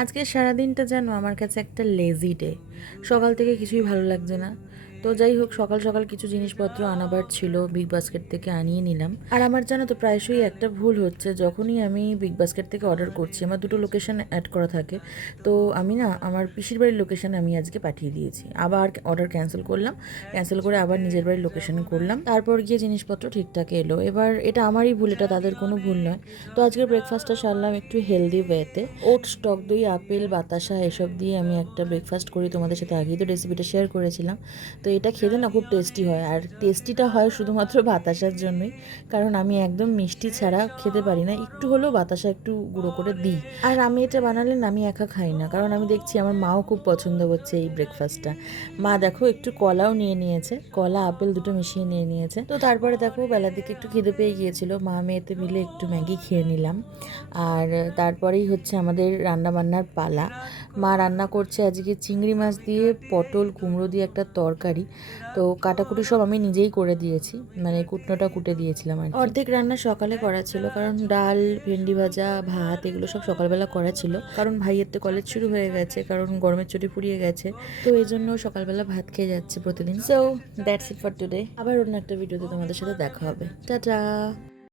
আজকে সারাদিনটা যেন আমার কাছে একটা লেজি ডে। সকাল থেকে কিছুই ভালো লাগছে না। তো যাই হোক, সকাল সকাল কিছু জিনিসপত্র আনাবার ছিল, বিগ বাস্কেট থেকে আনিয়ে নিলাম। আর আমার জানো তো প্রায়শই একটা ভুল হচ্ছে, যখনই আমি বিগ বাস্কেট থেকে অর্ডার করছি, আমার দুটো লোকেশন অ্যাড করা থাকে। তো আমি না আমার পিসির বাড়ির লোকেশানে আমি আজকে পাঠিয়ে দিয়েছি, আবার অর্ডার ক্যান্সেল করলাম, ক্যান্সেল করে আবার নিজের বাড়ির লোকেশানে করলাম, তারপর গিয়ে জিনিসপত্র ঠিকঠাক এলো। এবার এটা আমারই ভুল, এটা তাদের কোনো ভুল নয়। তো আজকের ব্রেকফাস্টটা সারলাম একটু হেলদি ওয়েতে। ওটস, টক দই, আপেল, বাতাসা এসব দিয়ে আমি একটা ব্রেকফাস্ট করি, তোমাদের সাথে আগেই তো রেসিপিটা শেয়ার করেছিলাম। তো এটা খেতে না খুব টেস্টি হয়, আর টেস্টিটা হয় শুধুমাত্র বাতাসার জন্যই, কারণ আমি একদম মিষ্টি ছাড়া খেতে পারি না, একটু হলেও বাতাসা একটু গুঁড়ো করে দিই। আর আমি এটা বানালে না আমি একা খাই না, কারণ আমি দেখছি আমার মাও খুব পছন্দ করছে এই ব্রেকফাস্টটা। মা দেখো একটু কলাও নিয়ে নিয়েছে, কলা আপেল দুটো মিশিয়ে নিয়ে নিয়েছে। তো তারপরে দেখো বেলার দিকে একটু খিদে পেয়ে গিয়েছিল, মা মেয়েতে মিলে একটু ম্যাগি খেয়ে নিলাম। আর তারপরেই হচ্ছে আমাদের রান্না বান্নার পালা। মা রান্না করছে আজকে চিংড়ি মাছ দিয়ে পটল কুমড়ো দিয়ে একটা তরকারি। তো কাটাকুটি সব আমি নিজেই করে দিয়েছি, মানে কুটনোটা কুটে দিয়েছিলাম আর কি। অর্ধেক রান্না সকালে করা ছিল, কারণ ডাল, ভেন্ডি ভাজা, ভাত এগুলো সব সকালবেলা করা ছিল, কারণ ভাইয়ের তো কলেজ শুরু হয়ে গেছে, কারণ গরমের ছুটি ফুরিয়ে গেছে। তো এই জন্য সকালবেলা ভাত খেয়ে যাচ্ছে প্রতিদিন। So that's it for today. আবার অন্য একটা ভিডিওতে তোমাদের সাথে দেখা হবে। টাটা।